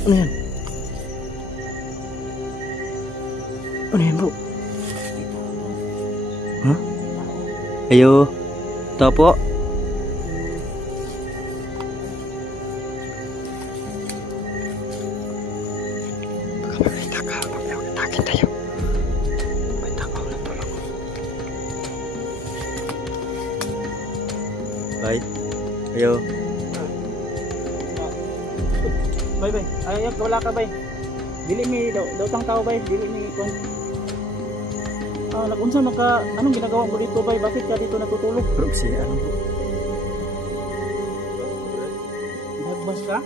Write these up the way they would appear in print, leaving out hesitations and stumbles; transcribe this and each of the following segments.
Ano yan? Ano yan, bro? Huh? Ayo. Tao po. Baka makita ka. Pagkakitakin tayo. May takaw na tulog. Bye. Ayo. Bay bay, ay wala ka bay. Dili mi daw tang tao bay, dili mi kon. Nagunsa maka anong ginagawa mo dito bay? Bakit ka dito natutulog? Bro, si ano po? Nagbas ka?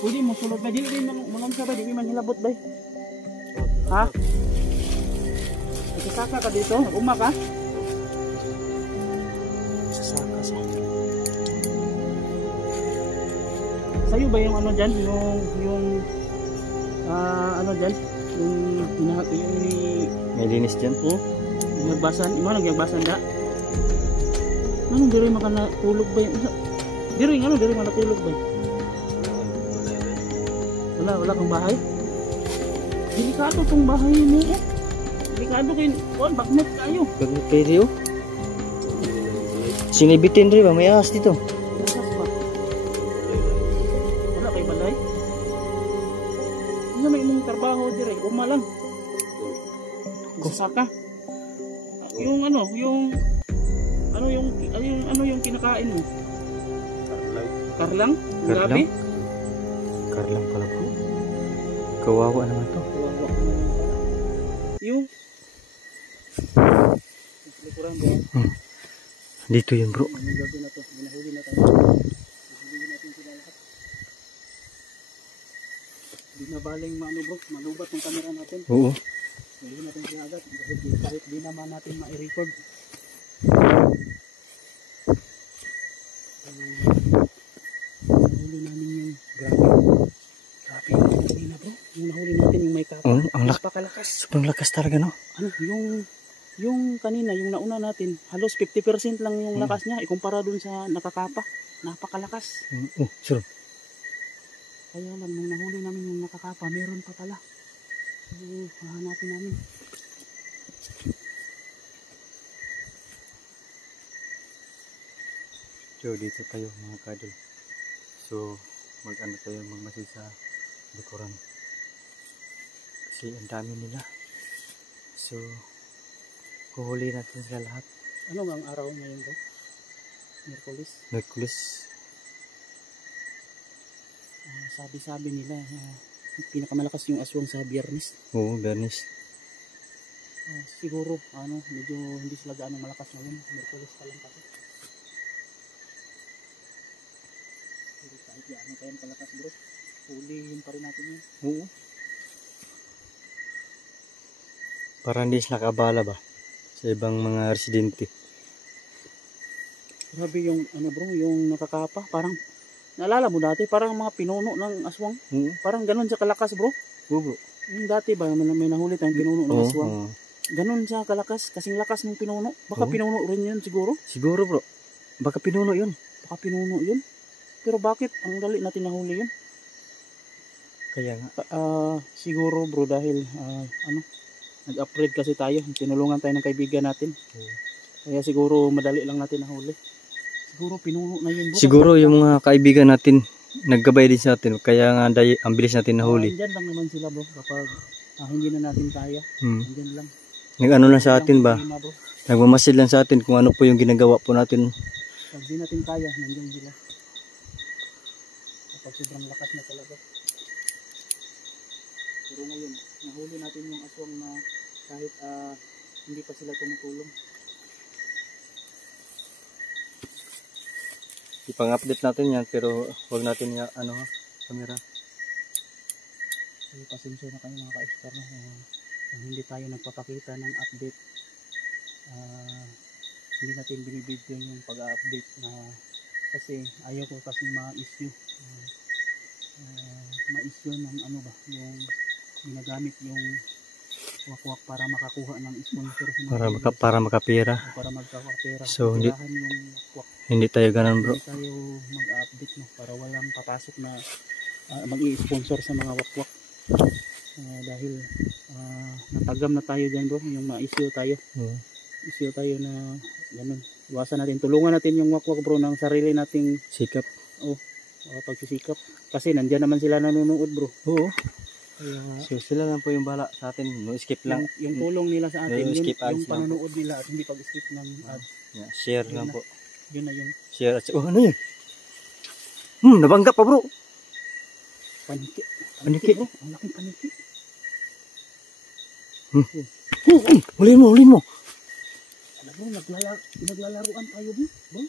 Pwede mo sulod bay, dili man manunsa bay, dili man hilabot bay. Ha? Sasaka ka dito? Nag-uma ka? Sasaka sa. Sa'yo ba yung ano dyan? Yung ano dyan? Yung May linis dyan? Oo. Yung nagbasan. Yung nagbasan da? Anong diri makanatulog ba yun? Diri makanatulog ba yun? Wala kang bahay? Delikado tong bahay mo. Delikado kayo. Kuan, bagnot kayo. Bagnot kayo rin oh. Sinibitin rin ba? May ahas dito. May imong trabaho dire, uma lang. Sasaka. Yung yung kinakain mo? Karlang? Gabi? Karlang pala po. Kawawa naman to. Kawawa naman. Yung likuran ba? Dito yun bro. Anong gabi na to? Ginahuli na tayo. Nahuli natin sila lahat. Di na baling bro, malubat ng camera natin. Oo. Hindi natin sila agad. Kahit di naman natin ma-record. Nahuli namin yung grabe. Grabe yung kanina bro. Yung nahuli natin yung may kapa. Ang napakalakas. Sobrang lakas talaga no? Ano, yung kanina, yung nauna natin, halos 50% lang yung lakas niya. Ikumpara dun sa nakakapa. Napakalakas. Sure. Kaya lang, nung nahuli namin yung nakakapa, meron pa pala. So, hahanapin namin. So, dito tayo mga kadol. So, mag-ano tayo, magmasid sa likuran. Kasi ang dami nila. So, kuhuli natin sila lahat. Ano ang araw ngayon ba? Merkulis. Sabi nila pinakamalakas yung aswang sa Biyernes. Oo, Biyernes. Siguro medyo hindi sila gaano malakas ngayon. Merkulis pa lang kasi. Pero kahit gaano pa yan kalakas bro, hulihin pa rin natin yun. Oo. Para hindi sila nakabala ba sa ibang mga residente. Grabe yung bro, yung nakakapa, parang naalala mo dati, parang mga pinuno ng aswang. Parang ganun siya kalakas bro. Oo bro. Yung dati ba, may nahuli tayong pinuno ng aswang. Ganun siya kalakas, kasing lakas ng pinuno. Baka pinuno rin yun siguro. Siguro bro. Baka pinuno yun. Pero bakit ang dali natin nahuli yun? Kaya nga. Siguro bro dahil nag-upgrade kasi tayo. Tinulungan tayo ng kaibigan natin. Kaya siguro madali lang natin nahuli. Siguro pinuno na yun bro. Siguro yung mga kaibigan natin naggabay din sa atin. Kaya nga ang bilis natin nahuli. Andyan lang naman sila bro kapag hindi na natin kaya. Andyan lang. Nag-ano lang sa atin ba? Nagmamasid lang sa atin kung ano po yung ginagawa po natin. Pag di natin kaya, nandiyan sila. Kapag sobrang lakas na talaga. Pero ngayon, nahuli natin yung aswang na kahit hindi pa sila tumutulong. Ipang-update natin yan pero huwag natin camera. So, pasensya na kayo mga ka-expert hindi tayo nagpapakita ng update. Hindi natin binibidyo yung pag-update kasi ayaw ko kasi ma-issue ng yung ginagamit yung wakwak para makakuha ng sponsor para makapira. So hindi tayo ganun bro. Hindi tayo mag-update para walang papasok na mag-i-sponsor sa mga wakwak. Dahil natagam na tayo dyan bro, yung ma-issue tayo. Issue tayo na ganun. Iwasan natin, tulungan natin yung wakwak bro ng sarili nating Sikap. pagsisikap. Kasi nandyan naman sila nanonood bro. Oo. Kaya, So sila lang po yung bala sa atin. No skip lang. yung tulong nila sa atin, No, yun, skip ads yung lang panonood nila at hindi pag-skip ng ads. Yeah, share Yun lang na. po. Yun na yung Share at ano yun? Nabangga pa bro. paniki. Paniki. Bro, ang laking paniki. Hulin mo. Alam mo, naglalaruan tayo bro.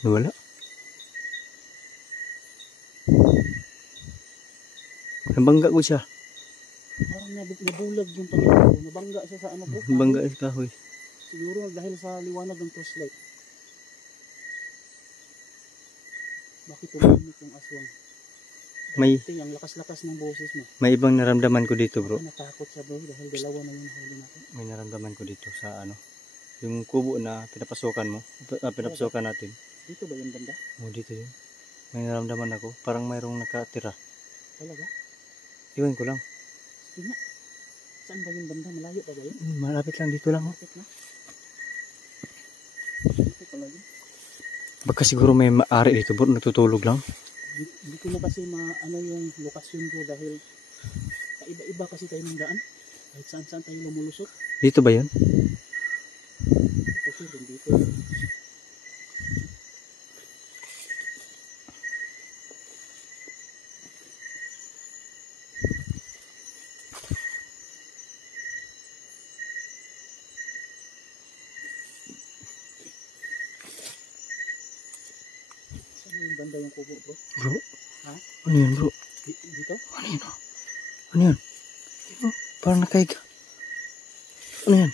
Wala. Nabangga ko siya. Parang nabulag yung paniki. Nabangga siya sa ano bro. Nabangga sa kahoy. Siguro dahil sa liwanag ng torchlight. Bakit tumimik yung aswang? Ang lakas-lakas ng boses mo. May ibang naramdaman ko dito bro. Natakot siya bro dahil dalawa na yung nahuli natin. May naramdaman ko dito sa ano. Yung kubo na pinapasukan mo. Pinapasukan natin. Dito ba yung banda? Dito yun. May naramdaman ako. Parang mayroong nakatira. Talaga? Iwan ko lang. Sige nga. Saan ba yung banda? Malayo pa ba yun? Malapit lang dito lang. Malapit na. Dito pala yun. Baka siguro may maari dito bro. Natutulog lang. Hindi ko na kasi ano yung lokasyon ko dahil iba-iba kasi tayo ng daan. Kahit saan-saan tayo lumulusot. Dito ba yun? Ito sir, dito. Saan yung banda yung kubo bro? Bro? Ha? Ano yun bro? Dito? Ano yun? Ano yun? Parang nakahiga. Ano yan?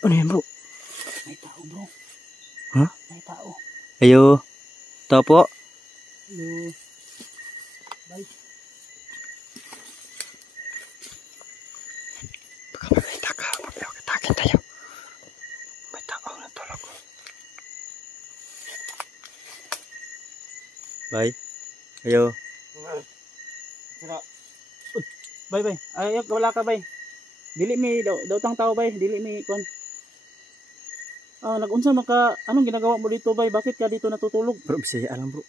Ano yan bro? May tao bro. Ha? May tao. Ayo. Tao po. Hello. Bye. Baka makita ka. Magkakatakin tayo. May tao na tulog. Bye. Ayo. Bye. Ay, wala ka bye. Dili mi daw tang tao bye. Dili mi kon. Nag-unsa maka anong ginagawa mo dito bye? Bakit ka dito natutulog? Bro, bisaya alam bro.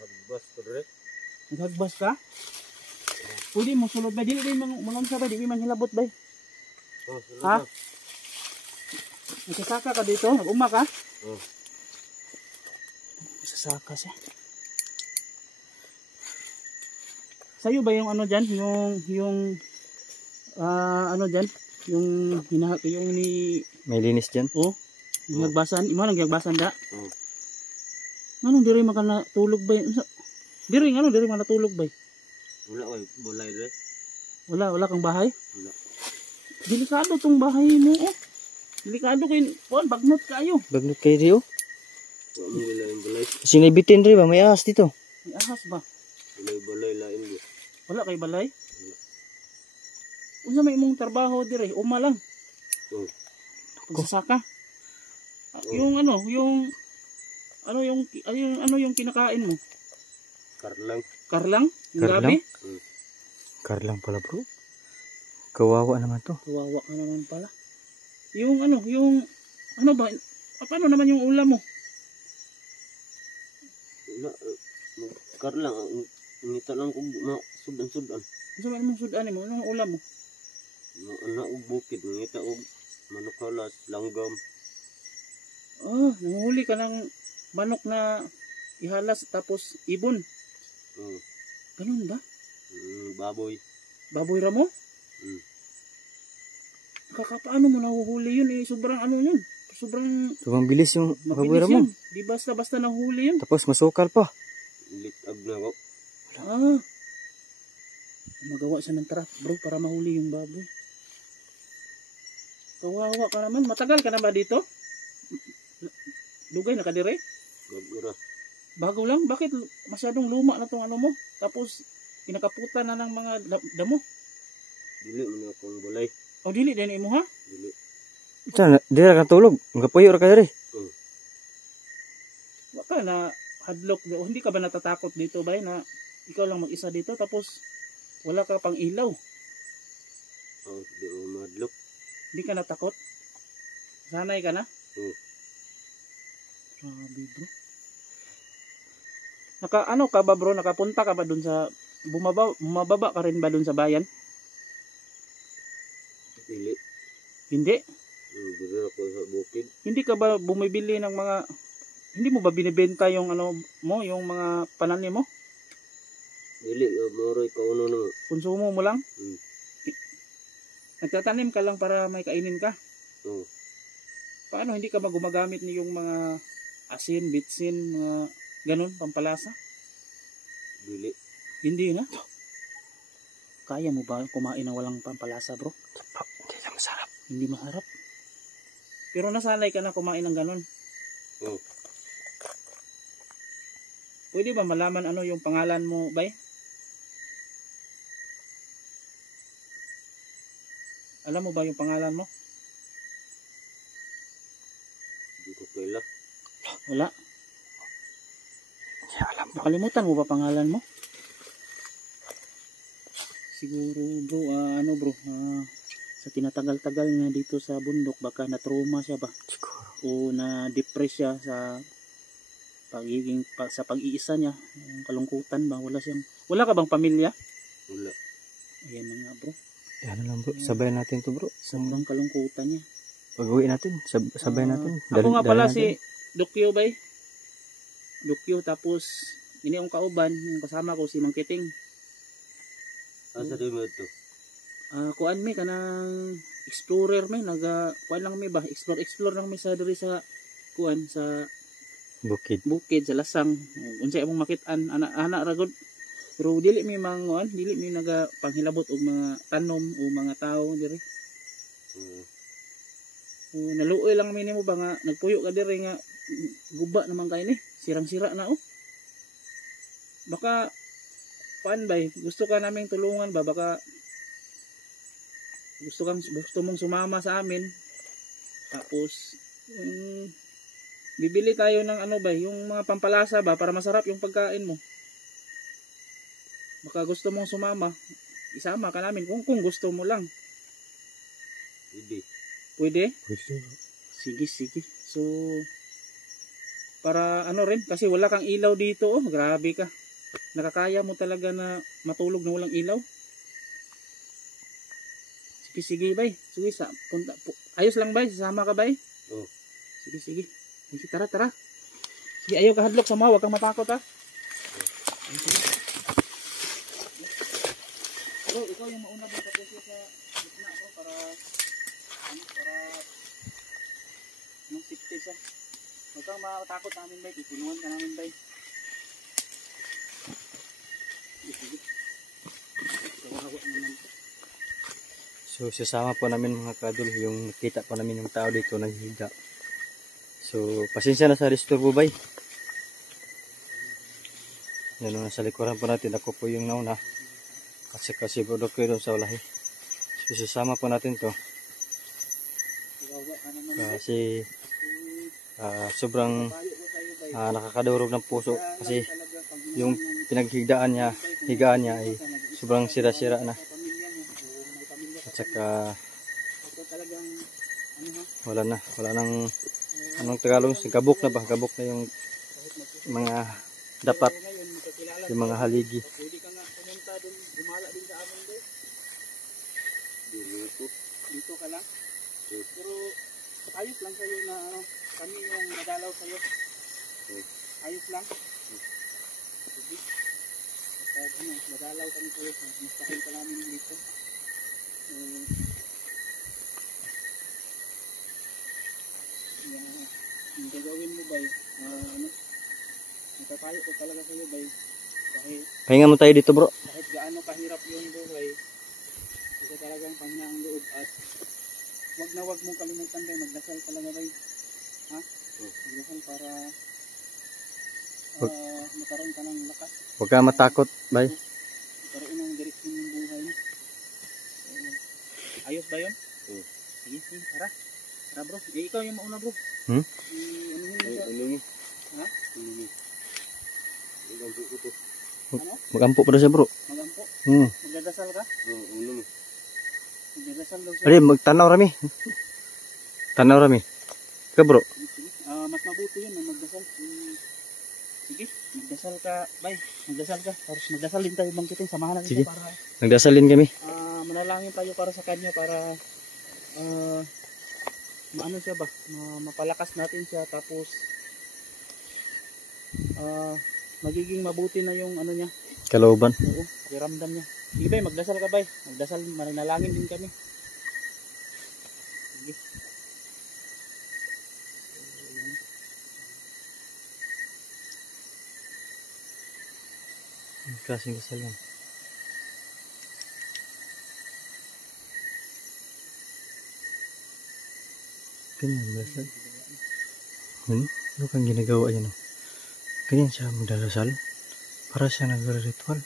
Nagbas ko dire. Naghagbas ka? Pwede mo sulod ba? Dili mangunsa ba? Dili man hilabot ba? Sulod Ha? na. Nagsasaka ka dito? Nag-uma ka? Nagsasaka siya. Sa'yo ba yung ano dyan? Yung ano dyan? Yung ni... May linis dyan. Oh, yung nagbasan. Imo lang nagbasan da? Oo. Anong diri makanatulog ba? Diri manatulog ba? Wala ko bulay dire. Wala kang bahay? Wala. Delikado tong bahay mo oh. Delikado kayo. Kuan, bagnot kayo. Bagnot kayo rin oh. Wala mo nila yung bulay. Sinibitin rin ba? May ahas dito. May ahas ba? Bulay lain mo. Wala kay balay? Wala. Unsa may imong trabaho dire? Uma lang. Oo. Pagsasaka. Yung ano, yung kinakain mo? Karlang. Karlang? Yung Karlang? gabi? Karlang pala bro. Kawawa naman to. Kawawa ka naman pala. Yung ba? Paano naman yung ulam mo? Wala. Karlang. Ngita lang kung sudan-sudan. Unsa may imong sudan mo? Anong ulam mo? Anak og bukid. Ngita og manok halas, langgam. Nanghuli ka ng manok na ihalas tapos ibon. Ganun ba? Baboy. Baboy ra mo? Paano mo nahuhuli yun eh? Sobrang ano yun? Sobrang bilis yung Mabilis babuera mo. yan. Di basta nahuli yun. Tapos masukal pa. Litag na ko. Magawa siya ng trap bro para mahuli yung baboy. Kawawa ka naman. Matagal ka na ba dito? Dugay na ka dire? Gagura. Bago lang? Bakit masyadong luma na tong ano mo? Tapos pinakaputan na ng mga damo? Dili mo na akong bulay. O dili din imo ha? Dili. Sana, di ra ka tulog. Magapuyo ra ka diri. Wa ka na hadlok o hindi ka ba natatakot dito bay na ikaw lang mag-isa dito tapos wala ka pang ilaw? Oh, di mo madlok. Hindi ka natakot? Sanay ka na? Oo. Grabe bro. Ano ka ba bro? Nakapunta ka ba dun sa bumababa ka rin ba dun sa bayan? Dili. Hindi. Dili ako sa bukid. Hindi ka ba bumibili ng mga hindi mo ba binibenta yung ano mo, yung mga pananim mo? Dili, moroy kauno na. Konsumo mo lang? Hmm. Nagtatanim ka lang para may kainin ka? Oo. Paano hindi ka ba gumagamit niyong mga asin, bitsin, mga ganun, pampalasa? Dili. Hindi na. Kaya mo ba kumain ng walang pampalasa bro? Hindi na masarap. Hindi masarap. Pero nasanay ka na kumain ng ganun. Oo. Pwede ba malaman ano yung pangalan mo, bay? Alam mo ba yung pangalan mo? Di ko kaila. Wala. Hindi alam. Nakalimutan mo ba pangalan mo? Siguro bro, ano bro, sa tinatagal-tagal niya dito sa bundok, baka na-trauma siya ba? Siguro. O na-depress siya sa sa pag-iisa niya, yung kalungkutan ba? Wala ka bang pamilya? Wala. Ayan na nga bro, Yan na lang bro. Sabayan natin to bro. sobrang kalungkutan niya. Pag-uwi natin. Sabayan natin. Ako nga pala natin. si Dukyo bay. Dukyo tapos ini ang kauban, yung kasama ko si Mang Kiting. Asa di mo ito? Kuan mi kanang explorer mi kuan lang mi ba explore lang mi sa diri sa kuan sa Bukid. sa Lasang. Unsay among makit-an ana ra gud. Pero dili mi manguan, dili mi naga panghilabot og mga tanom o mga tao diri. Naluoy lang mi nimo ba nga nagpuyo ka diri nga guba naman kay ni, sirang-sira na oh. Baka kuan bay, gusto ka naming tulungan ba, baka gusto mong sumama sa amin. Tapos bibili tayo ng ano ba, yung mga pampalasa ba para masarap yung pagkain mo. Baka gusto mong sumama, isama ka namin kung gusto mo lang. Pwede? Sige. So para ano rin kasi wala kang ilaw dito oh, grabe ka. Nakakaya mo talaga na matulog na walang ilaw? Sige bay. Sige punta po. Ayos lang bay, sasama ka bay? Oo. Sige. Sige, tara. Sige, ayaw ka hadlok sa mga, huwag kang matakot ha. Sige. Bro, ikaw yung mauna ba tapos sa gitna bro para nang safety siya. Huwag kang matakot namin bay, tutulungan ka namin bay. Sige. Kawawa naman po. So sasama po namin mga kadol yung nakita po namin yung tao dito naghihiga. So pasensya na sa disturbo bay. Yan o, nasa likuran po natin. Ako po yung nauna. Kasi po ko doon sa ulahi. So sasama po natin to. Kasi sobrang nakakadurog ng puso. Kasi yung higaan niya ay sobrang sira-sira na. At saka wala nang anong Tagalog, gabok na yung mga dapat, yung mga haligi. Pwede ka nga pumunta doon, gumala din sa amin doon. Dito ka lang. Pero ayos lang sa'yo na kami yung nadalaw sa'yo. Ayos lang. Sige. At nadalaw kami sa'yo. Mustahin ka namin dito. Yung gagawin mo ba natatayo ko talaga sa'yo ba Pahinga mo tayo dito bro. kahit gaano kahirap yung buhay, ito talagang panghinaan loob at wag mong kalimutan ba, magdasal talaga ba, ha? Magdasal para magkaroon ka ng lakas, Huwag ka matakot bay. magkaroon ng direksyon yung buhay mo. Ayos ba yun? Sige, sige, tara. Tara bro. Ikaw yung mauna bro. Hmm? Ulungi. Ha? Ulungi. Igampo ko to. Ano? Magampo pa daw siya bro. Magampo? Hmm. Magdadasal ka? Ulungi. Magdadasal daw siya. Adi, magtanaw rami. Tanaw rami. Ka bro. Sige. Mas mabuti yun na magdasal. Sige, magdasal ka. Bye. Magdasal ka. Tapos magdasal din tayo bangkitin. Samahan natin Sige. siya para Nagdasalin kami. manalangin tayo para sa kanya para maano siya ba? Mapalakas natin siya tapos magiging mabuti na yung ano niya. Kalooban. Oo, pakiramdam niya. Sige bay, magdasal ka bay. Magdasal, manalangin din kami. Sige. Klaseng kasal yan. Ganyan, magdasal. Ano kang ginagawa yan? Ganyan siya magdasal. Para siya nag-ritual.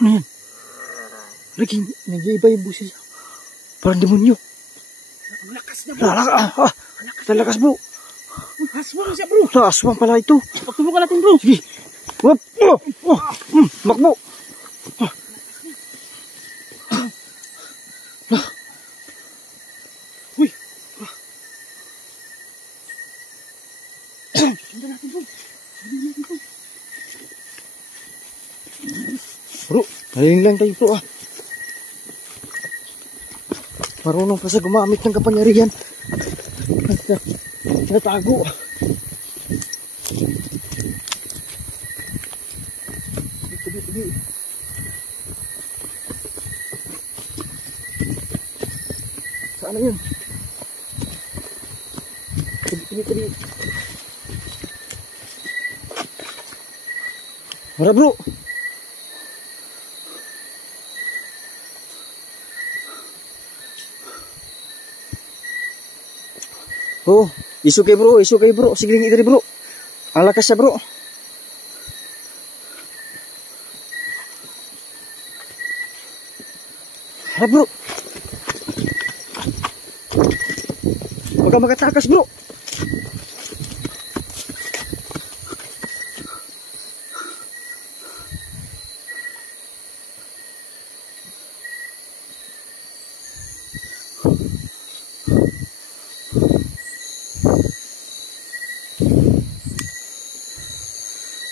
Ano yan? Laging nag-iiba yung busi siya. Parang demonyo. Ang lakas niya bro. Lakas bro. Aswang siya bro. Aswang pala ito. Pagtubukan natin bro. Sige. Wap. Makbo. Uy. Sundan natin bro. Bro, naliling lang tayo bro Marunong pa sa gumamit ng kapangyarihan. Natago. Tubi. Saan na yun? Tubi. Mara bro. Oh, isu kay bro. Sige lang itari bro. Ang lakas siya bro. Harap bro. Huwag ka makatakas bro.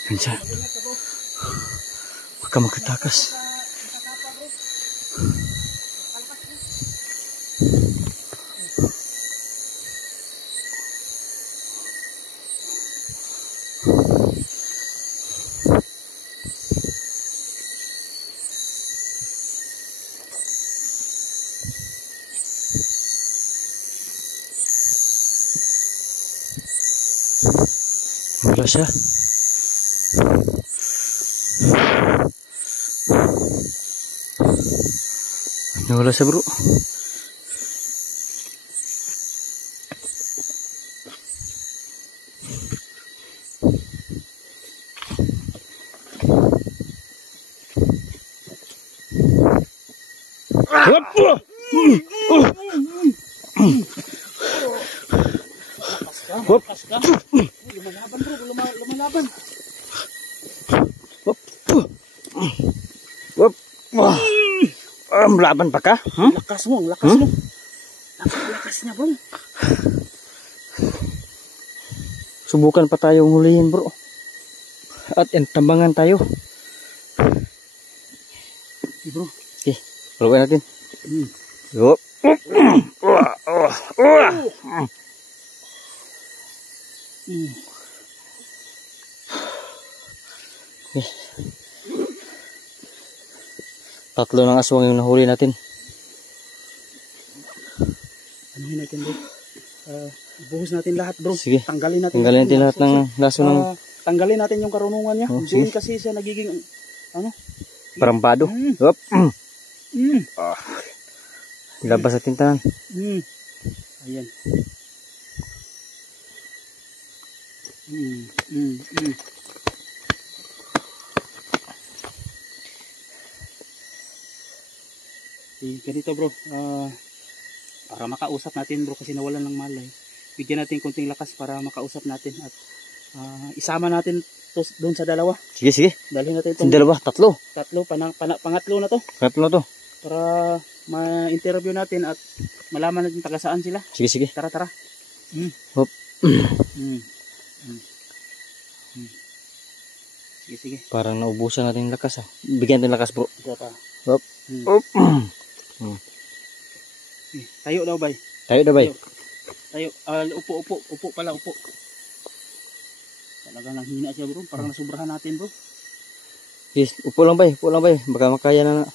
Yan siya. Huwag ka makatakas. Wala siya. Nawala siya bro. Lakas ka. Lumalaban bro, lumalaban. Melaban pa ka? Huh? Lakas mo. Lakas niya bro. Subukan pa tayo hulihin bro. At tambangan tayo. Okay bro. Okay, pulukan natin. Yup. Okay. Tatlo ng aswang yung nahuli natin. Anuhin natin bro. Buhos natin lahat bro. Sige. Tanggalin natin Lahat ng laso ng tanggalin natin yung karunungan niya. Oh, Doon sige. kasi siya nagiging ano? parambado. Yup. Ilabas sa tintahan. Ayan. Ganito bro, para makausap natin bro kasi nawalan ng malay. Bigyan natin konting lakas para makausap natin at isama natin to doon sa dalawa. Sige, sige. Dalhin natin Yung itong dalawa, tatlo. pangatlo na to Tatlo to. para ma-interview natin at malaman natin taga saan sila. Sige, sige. Tara, tara. Hop. Sige, sige. Parang naubusan natin yung lakas ah. Bigyan natin lakas bro. Isa pa. Hop. Hop. Tayo daw bay. Tayo na bay. Tayo. Upo. Upo pala, upo. Talagang nanghina siya bro. Parang nasubrahan natin bro. Yes, upo lang bay. Upo lang bay. Baka makaya na.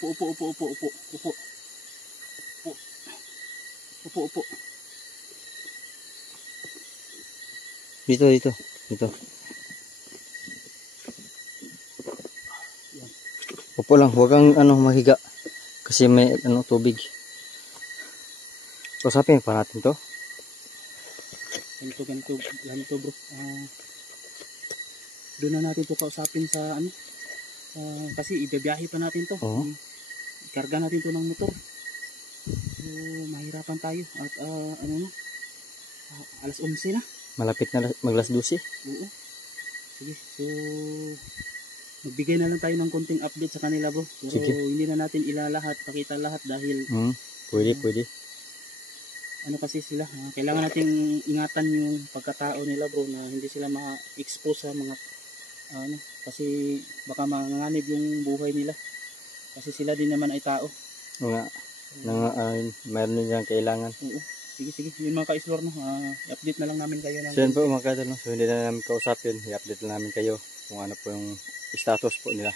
Upo. Upo. Dito. Upo lang. Huwag kang mahiga. Kasi may tubig. Usapin pa natin to. Ganito bro. Doon na natin to kausapin sa kasi ibibiyahe pa natin to. Oo. Ikarga natin to ng motor. So mahirapan tayo at alas 11 na. Malapit na maglas 12. Oo. Sige. So magbigay na lang tayo ng konting update sa kanila bro. Pero sige. Hindi na natin ilalahat, pakita lahat dahil Pwede. Kasi sila, kailangan nating ingatan yung pagkatao nila bro na hindi sila ma-expose sa mga kasi baka manganganib yung buhay nila. Kasi sila din naman ay tao. Mayroon nilang kailangan. Oo. Sige. Yun mga ka-explore i-update na lang namin kayo. So yun po mga kadal, so hindi na namin kausapin. I-update na namin kayo kung ano po yung status po nila.